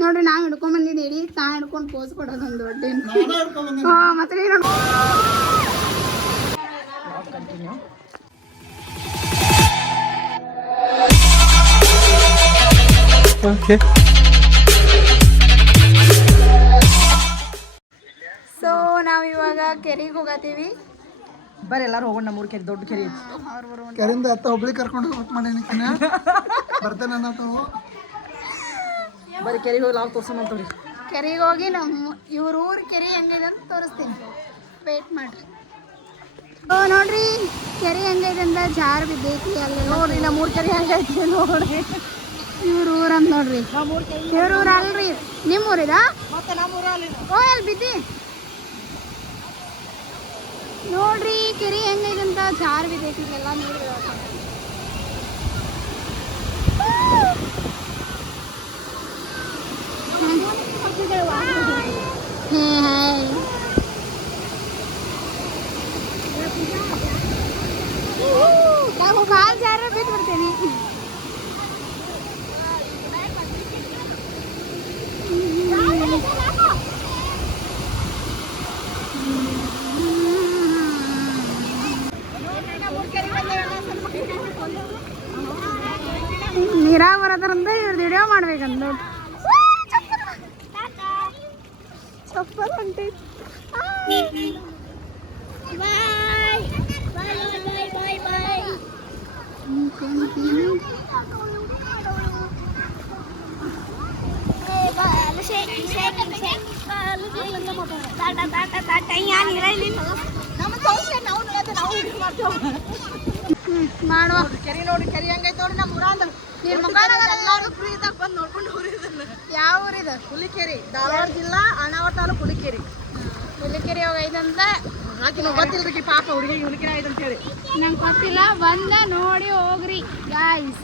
ನೋಡ್ರಿ ನಾವ್ ಹಿಡ್ಕೊಂಡ್ ಬಂದಿದ್ದೀವಿ ತಾ ಹಿಡ್ಕೊಂಡು ಪೋಸ್ ಕೊಡೋದು ಒಂದು ದೊಡ್ಡ ಮತ್ತೆ ಸೊ ನಾವ್ ಇವಾಗ ಕೆರೆಗೆ ಹೋಗತ್ತೀವಿ. ಬರ್ರಿ ಎಲ್ಲಾರು ಹೋಗೋಣ. ನಮ್ಮೂರ್ ಕೆರೆ ದೊಡ್ಡ ಕೆರೆ ಕೆರೆಯಿಂದ ಅತ್ತ ಒಬ್ಳಿ ಕರ್ಕೊಂಡು ಹೋಗಕ್ ಮಾಡೀನಿ ಬರ್ತೇನೆ ಬರೀ ಕೆರೆಗೆ ಹೋಗಿ ಲಾವ್ ತೋರ್ಸೋಣ. ಕೆರೆಗೆ ಹೋಗಿ ನಮ್ಮ ಇವ್ರ ಊರ್ ಕೆರೆ ಹೆಂಗಿದೆ ಅಂತ ತೋರಿಸ್ತೀನಿ, ವೇಟ್ ಮಾಡ್ರಿ. ನೋಡ್ರಿ ಕೆರೆ ಹೆಂಗೈತೆ ಅಂತ ಜಾರ್ ಬಿದ್ದೈತಿ ಅಲ್ಲಿ ನೋಡ್ರಿ. ನಮ್ಮೂರ್ ಕೆರೆ ಹೆಂಗೈತಿ ನೋಡ್ರಿ. ಇವ್ರ ಊರ್ ಅಂತ ನೋಡ್ರಿ. ಇವ್ರ ಊರ ಅಲ್ರಿ, ನಿಮ್ಮ ಊರಿದ ಓ ಅಲ್ಲಿ ಬಿದ್ದಿ ನೋಡ್ರಿ. ಕೆರೆ ಹೆಂಗೈತೆ ಅಂತ ಜಾರ್ ಬಿದ್ದೈತಿ ಇಲ್ಲೆಲ್ಲ ನೀರು. ನಾವು ಕಾಲ್ ಜಾರ ಬಿದ್ದು ಬಿಡ್ತೇನೆ. ನೀರಾಗ ಬರೋದ್ರಿಂದ ಇವ್ರದ್ದು ವಿಡಿಯೋ ಮಾಡ್ಬೇಕಂತ ಚಪ್ಪಲ್ ಹೊಂಟೈತಿ. ಮಾಡುವ ಕೆರೆ ನೋಡ್ರಿ. ಕೆರೆ ಹೆಂಗೈತೆ ನೋಡ್ರಿ. ನಮ್ಮ ಊರಾಂದ ನೀನ್ ಮುಖಾನ ಎಲ್ಲಾರು ಫ್ರೀ ಇದ್ದಾಗ ಬಂದು ನೋಡ್ಕೊಂಡು ಹೋಗಿದ್ದನ್ನ. ಯಾವ ಊರಿದ? ಹುಲಿಕೆರೆ, ಧಾರವಾಡ ಜಿಲ್ಲಾ ಅಣ್ಣಾವರ ತಾಲೂಕು ಹುಲಿಕೆರೆ. ಹುಲಿಕೆರೆ ಹೋಗೈತಂತ ಆಕಿನ ಗೊತ್ತಿಲ್ರಿ ಪಾಪ ಹುಡುಗಿ ಹುಲಿಕೆರೆ ಆಯ್ತು ಅಂತ ಹೇಳಿ. ನಂಗೆ ಗೊತ್ತಿಲ್ಲ, ಬಂದ ನೋಡಿ ಹೋಗ್ರಿ ಗಾಯ್ಸ್.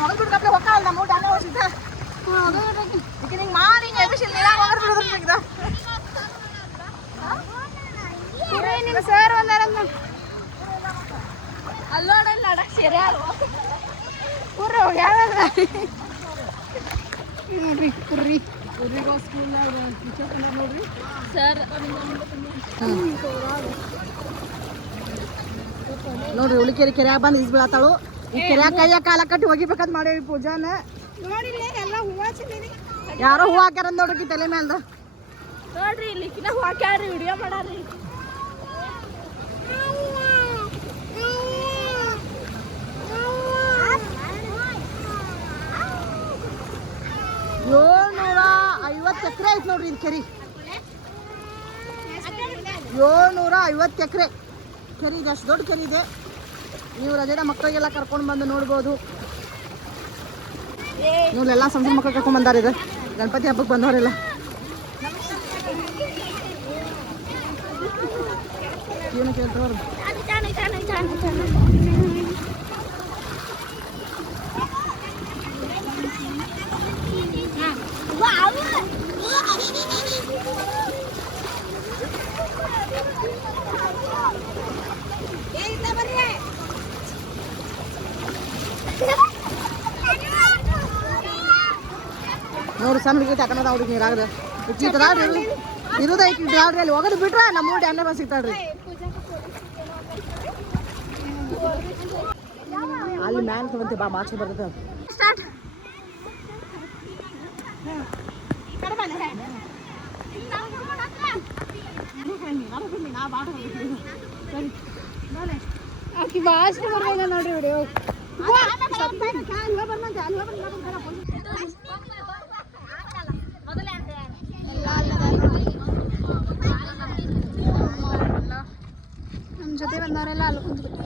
ಹೊರಬಿಡ್ಕಪ್ಲೆ ಹೋಗಲ್ಲ ನಮ್ಮ ಊಟ ಅಲ್ಲೇ ಹೋಗಿದ್ದ. ಈಗ ನಿಂಗೆ ಮಾಡಿ ಎಬಿಸಿಲ್ ನೀರಾಗ ಹೊರಬಿಡೋದ್ರಿಂದ ನಿಮ್ ಸರ್ ಒಂದಾರಂತ ಅಲ್ಲೋಡಲ್ಲ ಅಡಕ್ ಸೇರೆ ಊರು ಯಾವ್ದ ನೋಡ್ರಿ ಕುರ್ರಿ ಸ್ಕೂಲ್ ಟೀಚರ್ ನೋಡ್ರಿ ಸರ್ ನೋಡ್ರಿ. ಹುಲಿಕೆರೆ ಕೆರೆಯಾಗ ಬಂದು ಈಸ್ ಬೀಳತ್ತಾಳು. ಈ ಕೆರೆಯಾಗ ಕೈಯ ಕಾಲ ಕಟ್ಟಿ ಒಗಿಬೇಕಂತ ಮಾಡೇವಿ ಪೂಜಾನ. ನೋಡಿಲ್ಲ ಎಲ್ಲ ಹೂವ ಚೆಲ್ಲಿದೆ. ಯಾರೋ ಹೂ ಹಾಕ್ಯಾರ ನೋಡ್ರಿ ತಲೆ ಮೇಲ್ದ. ನೋಡ್ರಿ ಇಲ್ಲಿಕಿನ ಹೂ ಹಾಕ್ಯಾರ್ರಿ, ವಿಡಿಯೋ ಮಾಡಾರ್ರಿ. 750 ಎಕರೆ ಐತೆ ನೋಡ್ರಿ ಇದು ಕೆರೆ. 750 ಎಕರೆ ಕೆರೆ ಇದೆ. ಅಷ್ಟು ದೊಡ್ಡ ಕೆರೆ ಇದೆ. ನೀವು ರಜೆದ ಮಕ್ಕಳಿಗೆಲ್ಲ ಕರ್ಕೊಂಡು ಬಂದು ನೋಡ್ಬೋದು. ನೀವೆಲ್ಲ ಸಣ್ಣ ಮಕ್ಕಳು ಕರ್ಕೊಂಡು ಬಂದಾರ. ಇದು ಗಣಪತಿ ಹಬ್ಬಕ್ಕೆ ಬಂದವರೆಲ್ಲ ಏನು ಕೇಳ್ತಾರ. ನೋಡ್ರಿ ಸಣ್ಣ ಹುಡುಗಿ ತಕೊಂಡ ಹುಡುಗಿ ನೀರಾಗದ ಇಟ್ಟಿದ್ದಾಳ್ರಿ. ಇರುದ ಇಟ್ಟಿದ್ದಾಳ್ರಿ. ಅಲ್ಲಿ ಹೋಗೋದು ಬಿಟ್ರೆ ನಮ್ಮ ಊಟ ಎಣ್ಣೆ ಬಂದು ಸಿಗ್ತಾಳ್ರಿ. ಅಲ್ಲಿ ಮ್ಯಾನ್ ತಗೊಂತೆ ಬಾ ಮಾರ್ಚ್ ಬರ್ತದೆ. ಸ್ಟಾರ್ಟ್. ಆಕಿ ಭಾಷೆ ಬರ್ಬೇಕ ನೋಡ್ರಿ ವಿಡಿಯೋ. ನಮ್ಮ ಜೊತೆ ಬಂದವರೆಲ್ಲ ಅಲ್ಲಿ ಕುಂತ್ಬಿಟ್ಟು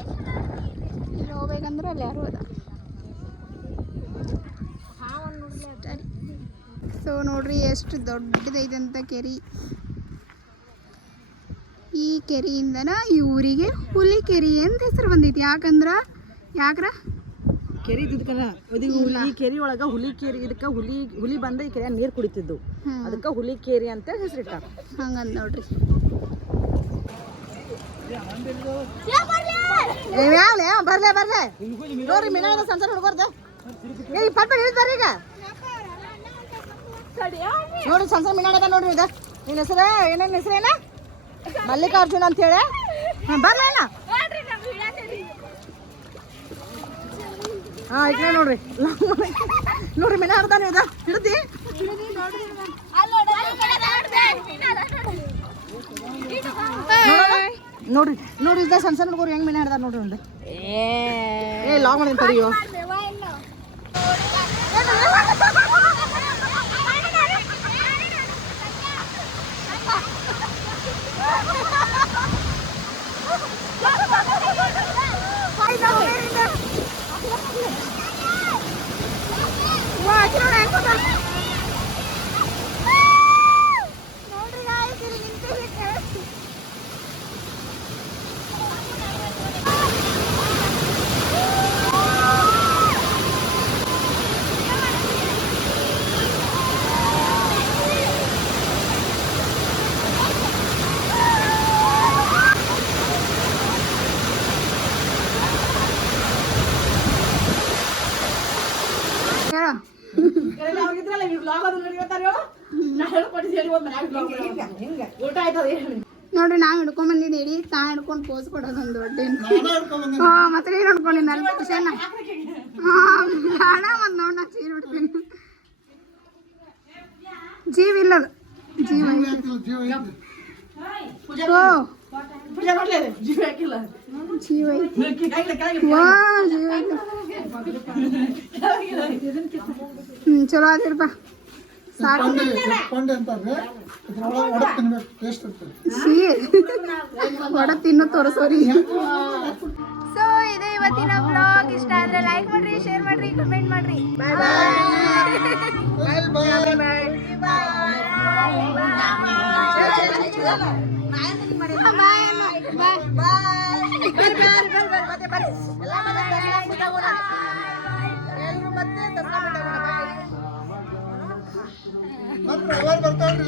ಇಲ್ಲಿ ಹೋಗ್ಬೇಕಂದ್ರೆ ಅಲ್ಲಿ ಯಾರು ಅದ. ಸೊ ನೋಡ್ರಿ ಎಷ್ಟು ದೊಡ್ಡದೈತೆ ಅಂತ ಕೆರೆ. ಈ ಕೆರೆಯಿಂದನ ಈ ಊರಿಗೆ ಹುಲಿಕೆರೆ ಅಂತ ಹೆಸರು ಬಂದೈತಿ. ಯಾಕ್ರ ಕೆರೆ ಇದ್ದಕ್ಕಲ್ಲ ಈ ಕೆರೆ ಒಳಗ ಹುಲಿಕೆರೆ. ಇದಕ್ಕೆ ಹುಲಿ ಬಂದ ಈ ಕೆರೆ ನೀರು ಕುಡಿತಿದ್ದು, ಅದಕ್ಕೆ ಹುಲಿಕೆರೆ ಅಂತ ಹೆಸರಿಟ್ಟಾರ. ಹಂಗಂದ್ ನೋಡ್ರಿ. ಯಾವ್ಲೆ ಬರ್ಲೆ ನೋಡ್ರಿ ಮಿನಾದ ಸಣ್ಣ ಸಣ್ಣ ಹುಡುಗರ್ದ ಈ ಪಟ್ಟ ಹಿಡಿತಾರ ಈಗ ನೋಡ್ರಿ ಸಣ್ಣ ಸಣ್ಣ ಮಿನಾಡ ನೋಡ್ರಿ ಇದ ನಿನ್ನ ಹೆಸರು ಏನೇನು ಹೆಸರೇನ ಮಲ್ಲಿಕಾರ್ಜುನ್ ಅಂತ ಹೇಳಿ ಬರ್ಲ ಏನ ಹಾ ಈಗ ನೋಡ್ರಿ ನೋಡ್ರಿ ಮಿನಾಡ್ದಾನ ಇದ ಹಿಡ್ದಿ ನೋಡ್ರಿ ನೋಡ್ರಿ ಇದ ಸಣ್ಣ ಸಣ್ಣ ಹುಡುಗರು ಹೆಂಗ್ ಮಿನಾಡ್ದಾರ ನೋಡ್ರಿ ಒಂದು ಏ ಲಾಗ್ ಮಾಡಿ ತಡಿಯೋ ನೋಡ್ರಿ ನಾವ್ ಹಿಡ್ಕೊಂಡ್ ಬಂದಿದ್ದೀವಿ ತಾ ಹಿಡ್ಕೊಂಡು ಪೋಸ್ ಕೊಡೋದು ಒಂದು ದೊಡ್ಡ ಮತ್ತೆ ನೀನ್ ಹಿಡ್ಕೊಂಡಿದ್ದ ಅಲ್ಲಿ ಖುಷಿಯನ್ನ ಹಣ ಒಂದ್ ನೋಡ್ ನಾ ಚೀರ್ ಬಿಡ್ತೀನಿ ಜೀವ ಇಲ್ಲದು ಜೀವ ಜೀವ ಚಲೋ ಅದಿರಪ್ಪ ಸಾಕು ಒಡ ತಿನ್ನು ತೋರಿಸೋರಿ ಸೊ ಇದೇ ಇವತ್ತಿನ ವ್ಲಾಗ್ ಇಷ್ಟ ಆದ್ರೆ ಲೈಕ್ ಮಾಡ್ರಿ ಶೇರ್ ಮಾಡ್ರಿ ಕಮೆಂಟ್ ಮಾಡ್ರಿ ಬಾಯ್ ಬರ್ತಾವ್ರಿ